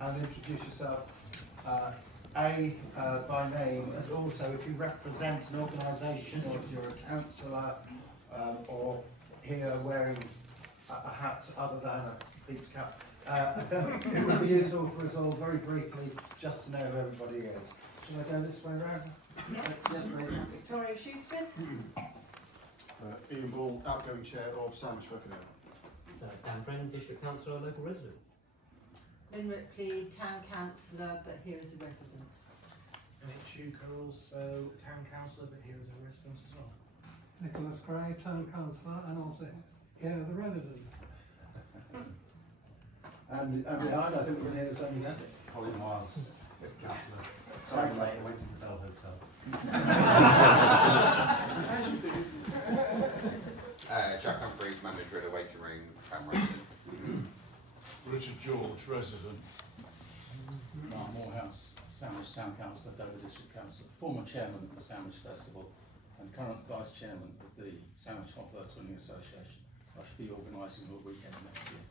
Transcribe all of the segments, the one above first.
and introduce yourself, by name, and also if you represent an organisation or if you're a councillor or here wearing a hat other than a beach cap. It would be useful for us all very briefly just to know who everybody is. Shall I go this way around? Yes, please. Victoria Shoesmith. Ian Ball, outgoing chair of Sandwich Fucking Dan Friend, District Councillor, local resident. Lynn Ripley, Town Councillor, but here as a resident. And it's Shuker, also Town Councillor, but here as a resident as well. Nicholas Gray, Town Councillor, and also here as a resident. And behind, I think we're going to hear the same again. Colin Miles, councillor. Sorry, late, I went to the Bell Hotel. Jack Humphreys, manager of the waiting room, town resident. Richard George, resident. Mark Morehouse, Sandwich Town Councillor, Dover District Councillor, former chairman of the Sandwich Festival and current vice chairman of the Sandwich Hot Bird Swimming Association. I should be organising a weekend next year.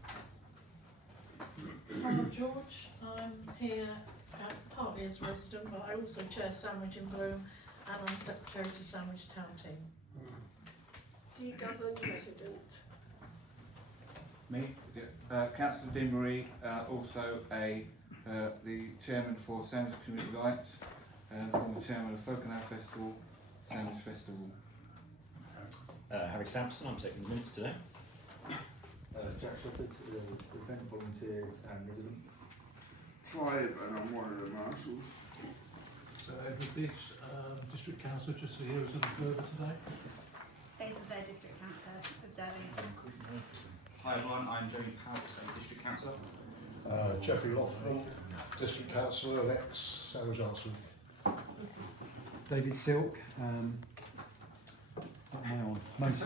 I'm George. I'm here partly as a resident, but I also chair Sandwich in Bloom and I'm secretary to Sandwich Town Team. Do you govern resident? Me, Councillor Dimmery, also the chairman for Sandwich Community Lights and former chairman of Folk and Hour Festival, Sandwich Festival. Harry Sampson, I'm taking the minutes today. Jack Shepherd, event volunteer and resident. Clive, and I'm one of the marshals. Edward Beach, District Councillor, just here as an observer today. Stays as their district councillor, observing. Hi everyone, I'm Jamie Powell, District Councillor. Jeffrey Lothman, District Councillor and ex-Sandwich Arts Week. David Silk, what am I on? Most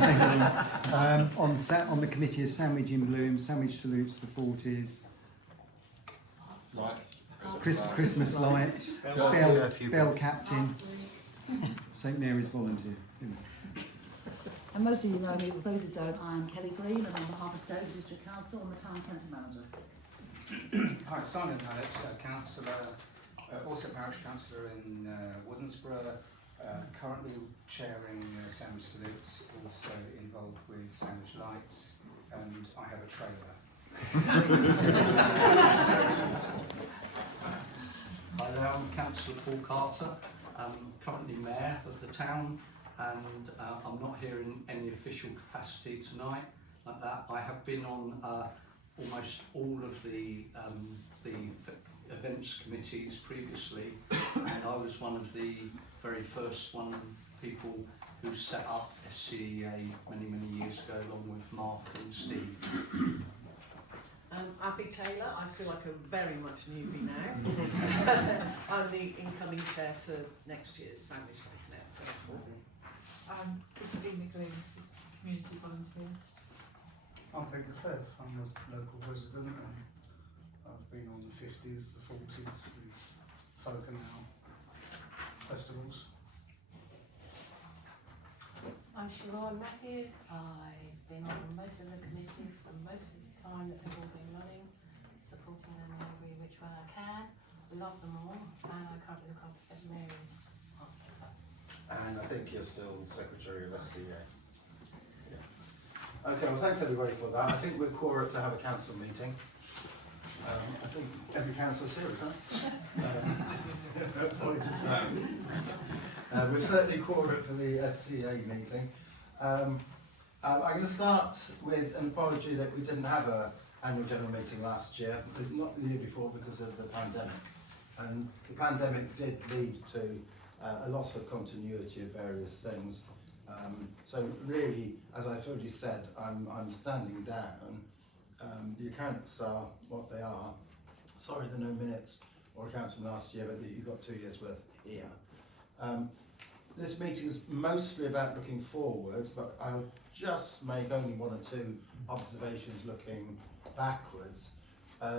sensible. On the committee is Sandwich in Bloom, Sandwich Salutes the 40s, Lights. Christmas Lights, Bell Captain, St Mary's Volunteer. And most of you know me, but those who don't, I'm Kelly Green and I'm on behalf of Dover District Council and the Town Centre Manager. Hi, Simon Hallett, Councillor, also Parish Councillor in Woodensborough, currently chairing Sandwich Salutes, also involved with Sandwich Lights, and I have a trailer. Hi there, I'm Councillor Paul Carter, currently Mayor of the town, and I'm not here in any official capacity tonight like that. I have been on almost all of the events committees previously, and I was one of the very first people who set up SCEA many years ago, along with Mark and Steve. Abby Taylor, I feel like a very much newbie now. I'm the incoming chair for next year's Sandwich Festival. Christine McLean, just community volunteer. I'm Peg the Fifth. I'm a local resident and I've been on the 50s, the 40s, the Folk and Hour festivals. I'm Siobhan Matthews. I've been on most of the committees for most of the time that they've all been running, supporting them in every which way I can. Love them all, and I currently look after St Mary's Arts Centre. And I think you're still Secretary of SCEA. Yeah. Okay, well thanks everybody for that. I think we're quorate to have a council meeting. I think every council's here, isn't it? Apologies. We're certainly quorate for the SCEA meeting. I'm going to start with an apology that we didn't have an annual general meeting last year, not the year before because of the pandemic. And the pandemic did lead to a loss of continuity of various things. So really, as I've already said, I'm standing down. The accounts are what they are. Sorry there are no minutes or accounts from last year, but you've got 2 years worth here. This meeting is mostly about looking forwards, but I'll just make only 1 or 2 observations looking backwards.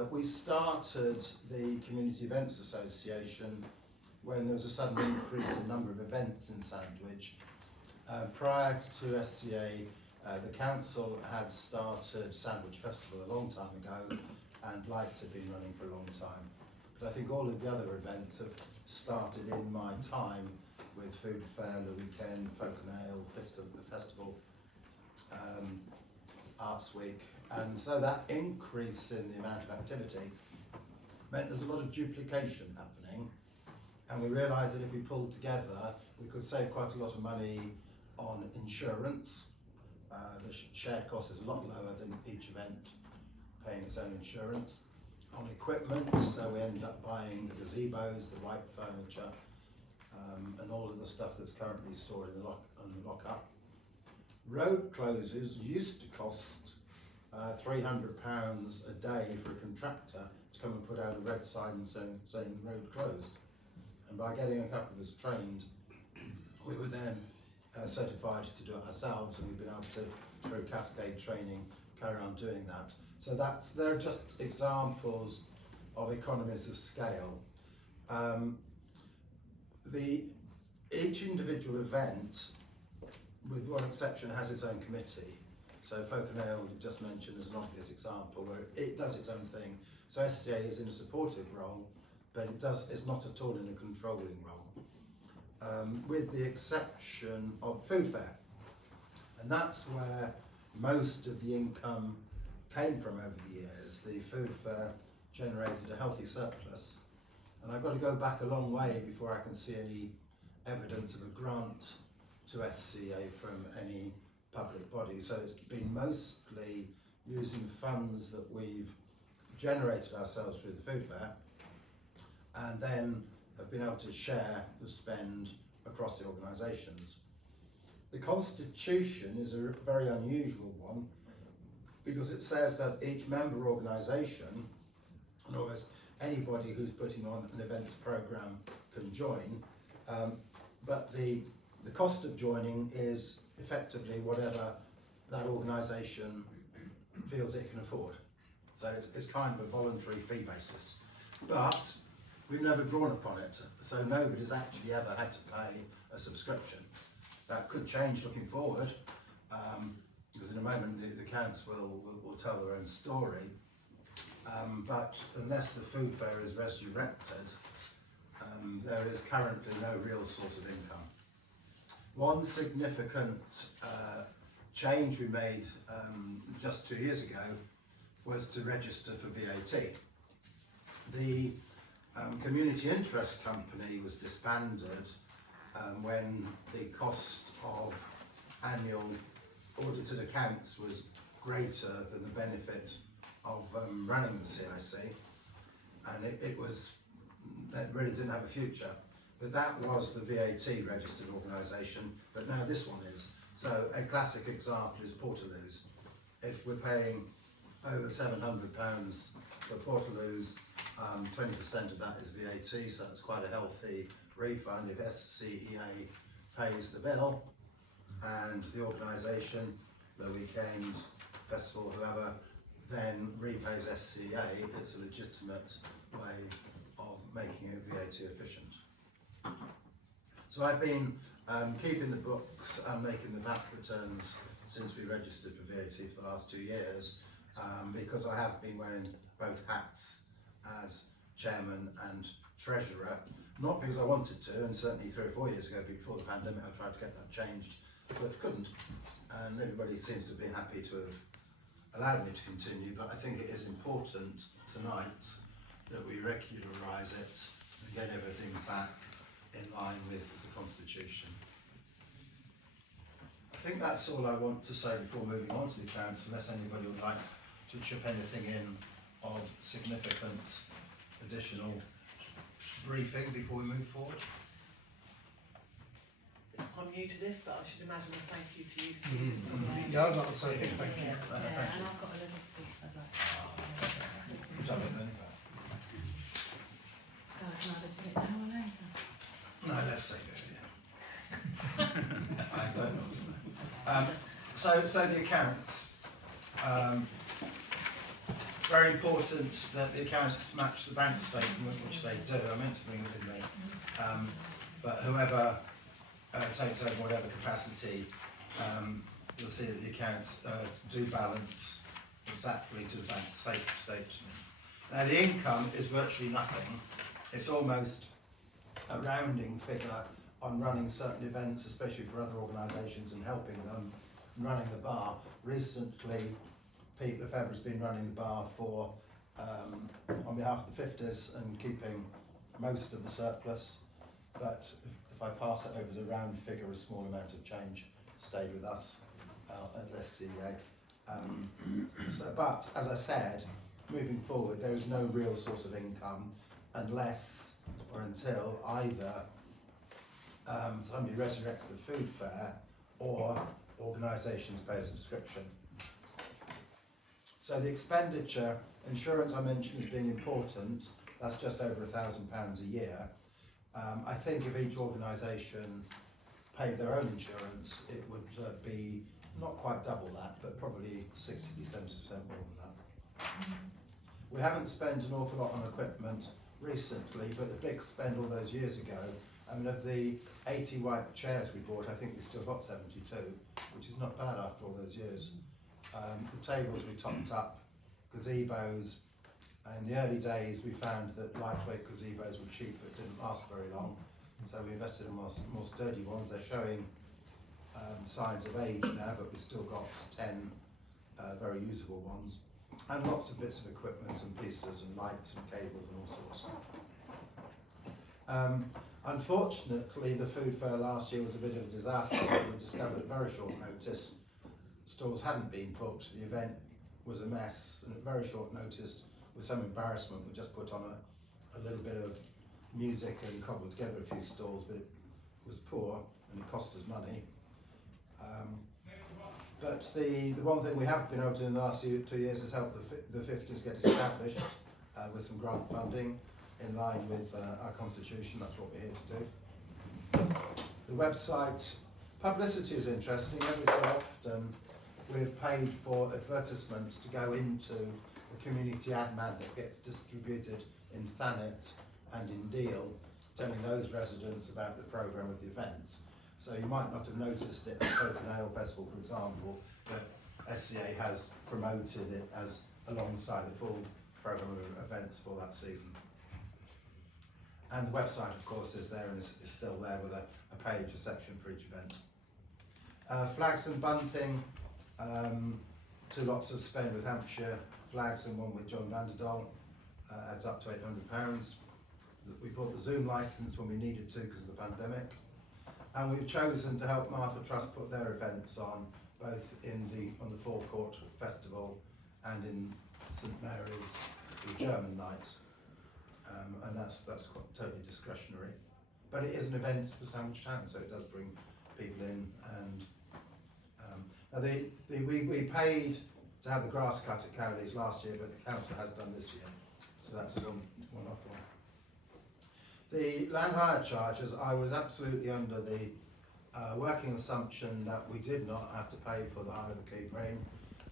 We started the Community Events Association when there was a sudden increase in number of events in Sandwich. Prior to SCEA, the council had started Sandwich Festival a long time ago, and lights have been running for a long time. But I think all of the other events have started in my time with Food Fair, the weekend, Folk and Ale, the festival, Arts Week, and so that increase in the amount of activity meant there's a lot of duplication happening, and we realised that if we pulled together we could save quite a lot of money on insurance. The shared cost is a lot lower than each event paying its own insurance. On equipment, so we ended up buying the gazebos, the white furniture, and all of the stuff that's currently stored in the lock-up. Road closures used to cost £300 a day for a contractor to come and put out a red sign saying road closed. And by getting a couple of us trained, we were then certified to do it ourselves, and we've been able to, through cascade training, carry on doing that. So they're just examples of economies of scale. Each individual event, with one exception, has its own committee. So Folk and Ale, you just mentioned, is an obvious example where it does its own thing. So SCEA is in a supportive role, but it's not at all in a controlling role, with the exception of Food Fair. And that's where most of the income came from over the years. The Food Fair generated a healthy surplus, and I've got to go back a long way before I can see any evidence of a grant to SCEA from any public body. So it's been mostly using funds that we've generated ourselves through the Food Fair, and then have been able to share the spend across the organisations. The constitution is a very unusual one, because it says that each member organisation, and almost anybody who's putting on an events programme can join, but the cost of joining is effectively whatever that organisation feels it can afford. So it's kind of a voluntary fee basis. But we've never drawn upon it, so nobody's actually ever had to pay a subscription. That could change looking forward, because in a moment the accounts will tell their own story. But unless the Food Fair is resurrected, there is currently no real source of income. One significant change we made just 2 years ago was to register for VAT. The community interest company was disbanded when the cost of annual audited accounts was greater than the benefit of running the CIC, and it really didn't have a future. But that was the VAT registered organisation, but now this one is. So a classic example is Portaloos. If we're paying over £700 for Portaloos, 20% of that is VAT, so that's quite a healthy refund. If SCEA pays the bill and the organisation, the weekend, festival, whoever, then repays SCEA, it's a legitimate way of making it VAT efficient. So I've been keeping the books and making the VAT returns since we registered for VAT for the last 2 years, because I have been wearing both hats as chairman and treasurer, not because I wanted to, and certainly 3 or 4 years ago before the pandemic I tried to get that changed, but couldn't, and everybody seems to have been happy to have allowed me to continue. But I think it is important tonight that we regularise it and get everything back in line with the Constitution. I think that's all I want to say before moving on to the accounts, unless anybody would like to chip anything in of significant additional briefing before we move forward. I'm new to this, but I should imagine a thank you to you, Steve. Yeah, I'd like to say thank you. Yeah, and I've got a little speech I'd like to Which I don't know about. So can I do it now or later? No, let's say go, yeah. I don't know. So the accounts. It's very important that the accounts match the bank statement, which they do. I meant to bring it with me. But whoever takes over whatever capacity, you'll see that the accounts do balance exactly to the bank statement. Now the income is virtually nothing. It's almost a rounding figure on running certain events, especially for other organisations and helping them, and running the bar. Recently, Pete Lefebvre has been running the bar for on behalf of the 50s and keeping most of the surplus. But if I pass it over as a round figure, a small amount of change stayed with us at SCEA. But as I said, moving forward, there is no real source of income unless or until either somebody resurrects the food fair or organisations pay a subscription. So the expenditure, insurance I mentioned as being important, that's just over £1,000 a year. I think if each organisation paid their own insurance, it would be not quite double that, but probably 60-70% more than that. We haven't spent an awful lot on equipment recently, but the big spend all those years ago, I mean, of the 80 white chairs we bought, I think we still got 72, which is not bad after all those years. The tables we topped up, gazebos. In the early days, we found that lightweight gazebos were cheap but didn't last very long, so we invested in more sturdy ones. They're showing signs of age now, but we've still got 10 very usable ones, and lots of bits of equipment and pieces and lights and cables and all sorts. Unfortunately, the food fair last year was a bit of a disaster. We discovered at very short notice stalls hadn't been booked. The event was a mess, and at very short notice, with some embarrassment, we just put on a little bit of music and cobbled together a few stalls, but it was poor and it cost us money. But the one thing we have been able to do in the last 2 years is help the 50s get established with some grant funding in line with our constitution. That's what we're here to do. The website publicity is interesting. Every so often we've paid for advertisements to go into the community ad man that gets distributed in Thanet and in Deal, telling those residents about the programme of the events. So you might not have noticed it at Folk and Ale Festival, for example, but SCA has promoted it as alongside the full programme of events for that season. And the website, of course, is there and is still there with a page, a section for each event. Flags and bunting, 2 lots of spend with Hampshire flags and one with John Vanderdahl, adds up to £800. We bought the Zoom licence when we needed to because of the pandemic. And we've chosen to help Martha Trust put their events on, both on the Forecourt Festival and in St Mary's, the German night. And that's quite totally discretionary. But it is an event for Sandwich Town, so it does bring people in. And we paid to have the grass cut at Cowley's last year, but the council has done this year, so that's a one-off one. The land hire charges, I was absolutely under the working assumption that we did not have to pay for the hire of the Keep Green,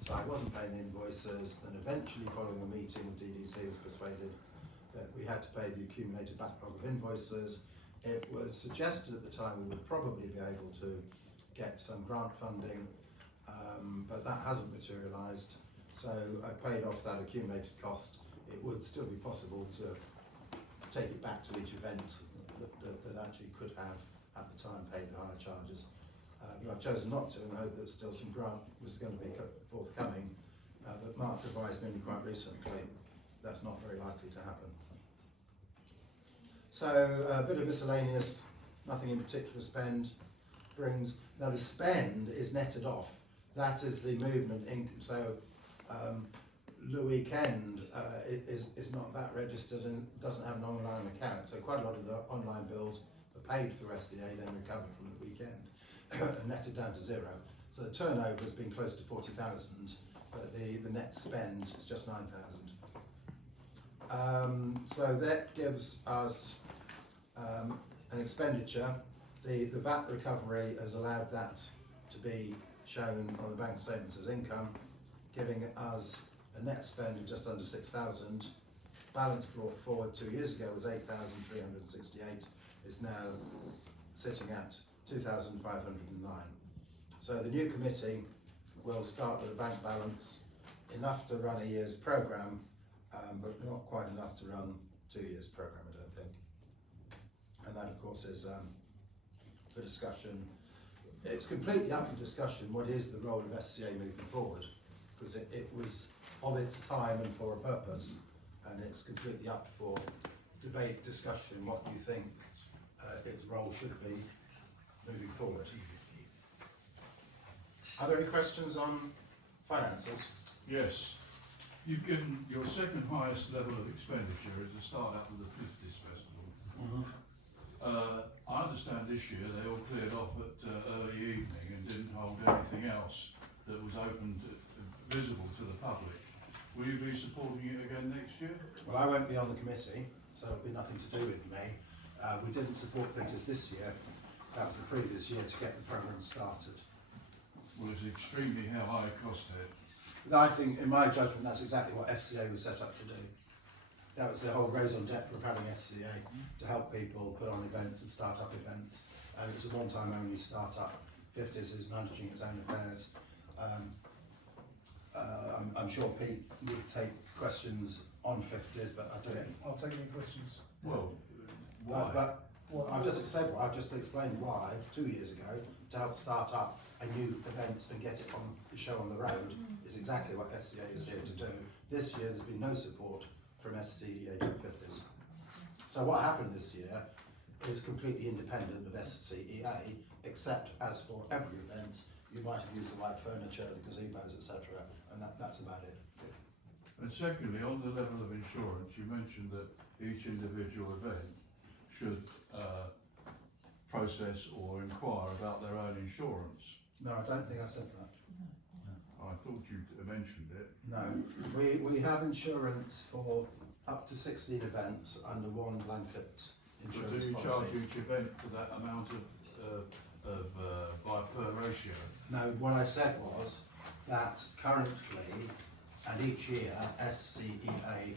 so I wasn't paying the invoices, and eventually following a meeting with DDC was persuaded that we had to pay the accumulated backlog of invoices. It was suggested at the time we would probably be able to get some grant funding, but that hasn't materialised, so I paid off that accumulated cost. It would still be possible to take it back to each event that actually could have at the time paid the higher charges, but I've chosen not to, and I hope that still some grant was going to be forthcoming, but Mark advised me quite recently that's not very likely to happen. So a bit of miscellaneous, nothing in particular spend brings. Now the spend is netted off. That is the movement income. So the weekend is not VAT registered and doesn't have an online account. So quite a lot of the online bills are paid through SDA, then recovered from the weekend and netted down to 0. So the turnover has been close to 40,000, but the net spend is just 9,000. So that gives us an expenditure. The VAT recovery has allowed that to be shown on the bank statements as income, giving us a net spend of just under 6,000. Balance brought forward 2 years ago was 8,368. It's now sitting at 2,509. So the new committee will start with a bank balance enough to run a year's programme, but not quite enough to run 2 years programme, I don't think. And that, of course, is for discussion. It's completely up for discussion what is the role of SCA moving forward, because it was of its time and for a purpose, and it's completely up for debate, discussion, what you think its role should be moving forward. Are there any questions on finances? Yes. You've given your second highest level of expenditure as a start up of the 50s Festival. I understand this year they all cleared off at early evening and didn't hold anything else that was open visible to the public. Will you be supporting it again next year? Well, I won't be on the committee, so it'll be nothing to do with me. We didn't support Victor's this year. That was the previous year to get the programme started. Well, it's extremely high cost here. But I think, in my judgment, that's exactly what SCA was set up to do. That was the whole raison d'etre of having SCA, to help people put on events and start up events. And it's a one-time only start-up. 50s is managing its own affairs. I'm sure Pete would take questions on 50s, but I don't. I'll take any questions. Well, why? But I've just said, I've just explained why 2 years ago to help start up a new event and get it on the show on the road is exactly what SCA is here to do. This year there's been no support from SCEA AGM 50s. So what happened this year is completely independent of SCEA, except as for every event you might have used the right furniture, the gazebos, etc., and that's about it. And secondly, on the level of insurance, you mentioned that each individual event should process or inquire about their own insurance. No, I don't think I said that. I thought you mentioned it. No, we have insurance for up to 16 events under one blanket But insurance do you policy. charge each event for that amount by per ratio? No, what I said was that currently and each year SCEA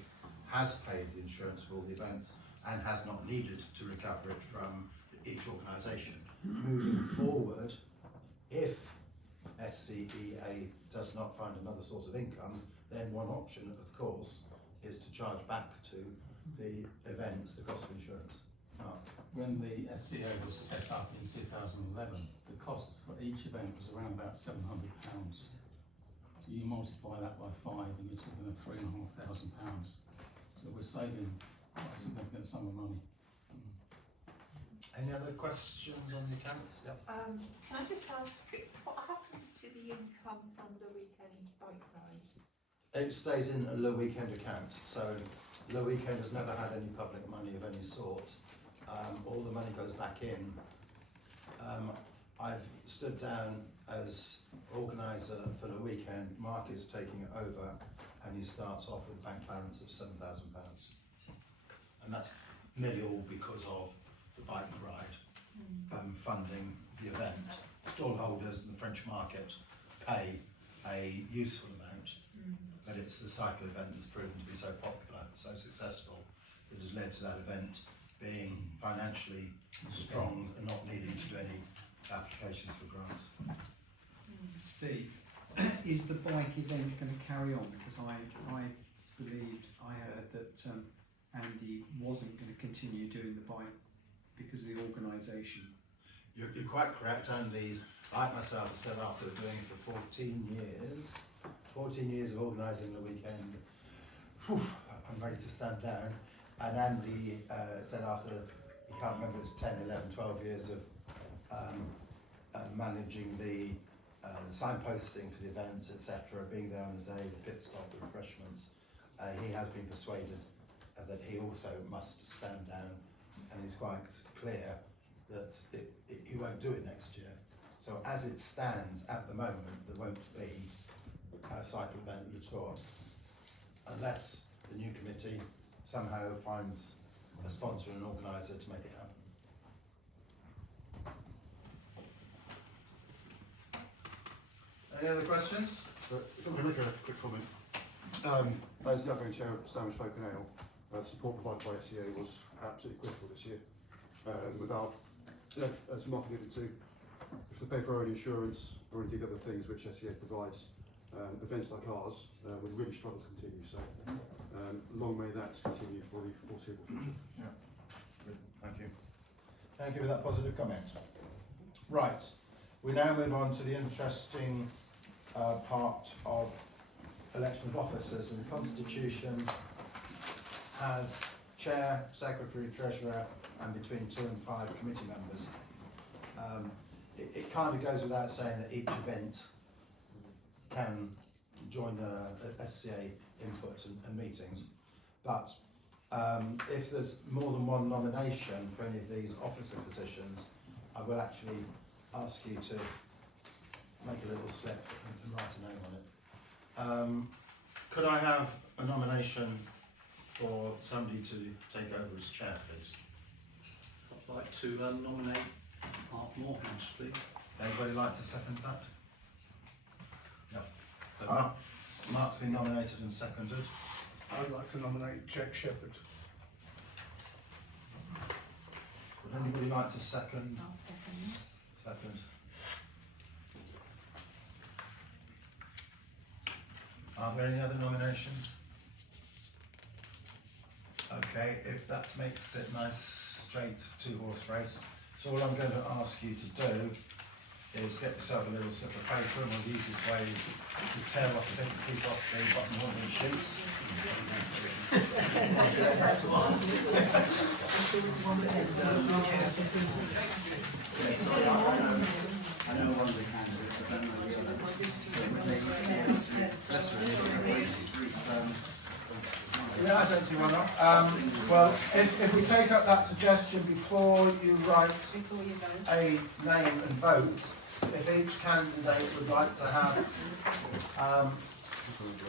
has paid the insurance for all the event and has not needed to recover it from each organisation. Moving forward, if SCEA does not find another source of income, then one option, of course, is to charge back to the events the cost of insurance. Mark? When the SCA was set up in 2011, the cost for each event was around about £700. So you multiply that by 5 and you're talking of £3,500. So we're saving quite a significant sum of money. Any other questions on the accounts? Yep. Can I just ask, what happens to the income from the weekend bike ride? It stays in a low weekend account, so low weekend has never had any public money of any sort. All the money goes back in. I've stood down as organiser for the weekend. Mark is taking it over, and he starts off with a bank balance of £7,000, and that's nearly all because of the bike ride funding the event. Stallholders in the French market pay a useful amount, but it's the cycle event that's proven to be so popular, so successful, that has led to that event being financially strong and not needing to do any applications for grants. Steve, is the bike event going to carry on? Because I believed, I heard that Andy wasn't going to continue doing the bike because of the organisation. You're quite correct, Andy. Like myself, I said after doing it for 14 years of organising the weekend, I'm ready to stand down. And Andy said after, he can't remember, it's 10, 11, 12 years of managing the signposting for the event, etc., being there on the day, the pit stop, the refreshments, he has been persuaded that he also must stand down, and he's quite clear that he won't do it next year. So as it stands at the moment, there won't be a cycle event at all, unless the new committee somehow finds a sponsor and organiser to make it happen. Any other questions? If I can make a quick comment. As the outgoing chair of Sandwich Folk and Ale, support provided by SCA was absolutely critical this year. Without, as Mark alluded to, if they pay for our own insurance or indeed other things which SCA provides, events like ours, we really struggle to continue. So long may that continue for the foreseeable future. Yeah, good. Thank you. Thank you for that positive comment. Right, we now move on to the interesting part of election of officers, and the Constitution has chair, secretary, treasurer, and between 2 and 5 committee members. It kind of goes without saying that each event can join a SCA input and meetings, but if there's more than one nomination for any of these officer positions, I will actually ask you to make a little slip and write a name on it. Could I have a nomination for somebody to take over as chair, please? I'd like to nominate Mark Morehouse, please. Anybody like to second that? No. So Mark's been nominated and seconded. I'd like to nominate Jack Shepherd. Would anybody like to second? I'll second. Second. Are there any other nominations? Okay, if that makes it nice, straight 2-horse race. So all I'm going to ask you to do is get yourself a little slip of paper, and one of the easiest ways to tear off a piece off the bottom of one of these sheets. I know one of the candidates, I don't know the other. Yeah, I don't see why not. Well, if we take up that suggestion before you write a name and vote, if each candidate would like to have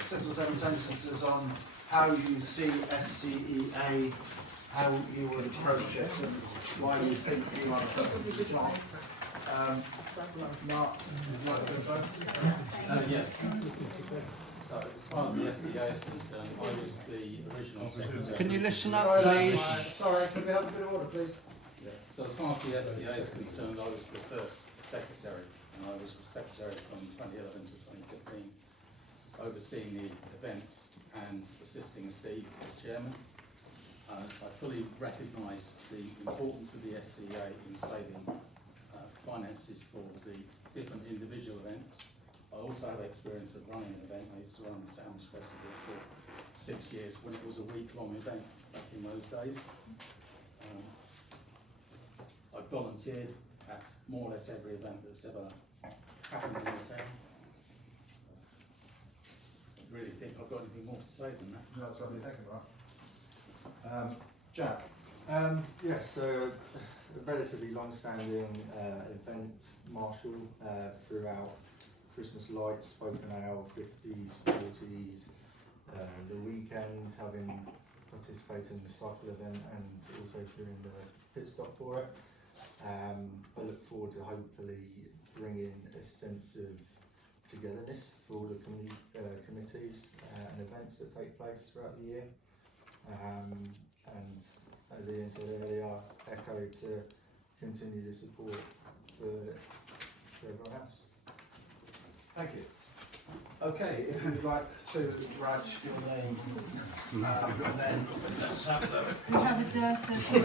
6 or 7 sentences on how you see SCEA, how you would approach it, and why you think you are the person for the job. Mark, would you like to go first? Yes. So, as far as the SCEA is concerned, I was the original secretary. Can you listen up, please? Sorry, could we have a bit of order, please? Yeah. So, as far as the SCEA is concerned, I was the first secretary, and I was secretary from 2011 to 2015, overseeing the events and assisting Steve as chairman. I fully recognise the importance of the SCEA in saving finances for the different individual events. I also have experience of running an event. I used to run the Sandwich Festival for 6 years when it was a week-long event back in those days. I volunteered at more or less every event that's ever happened in the town. I really think I've got anything more to say than that. No, that's what we think about. Jack. Yes, so a relatively long-standing event marshal throughout Christmas lights, folk and ale, 50s, 40s, the weekend, having participated in the cycle event and also doing the pit stop for it. I look forward to hopefully bringing a sense of togetherness for all the committees and events that take place throughout the year. And as Ian said earlier, echo to continue the support for everyone else. Thank you. Okay, if you'd like to write your name, and then let's have them. We have a dearth of pen.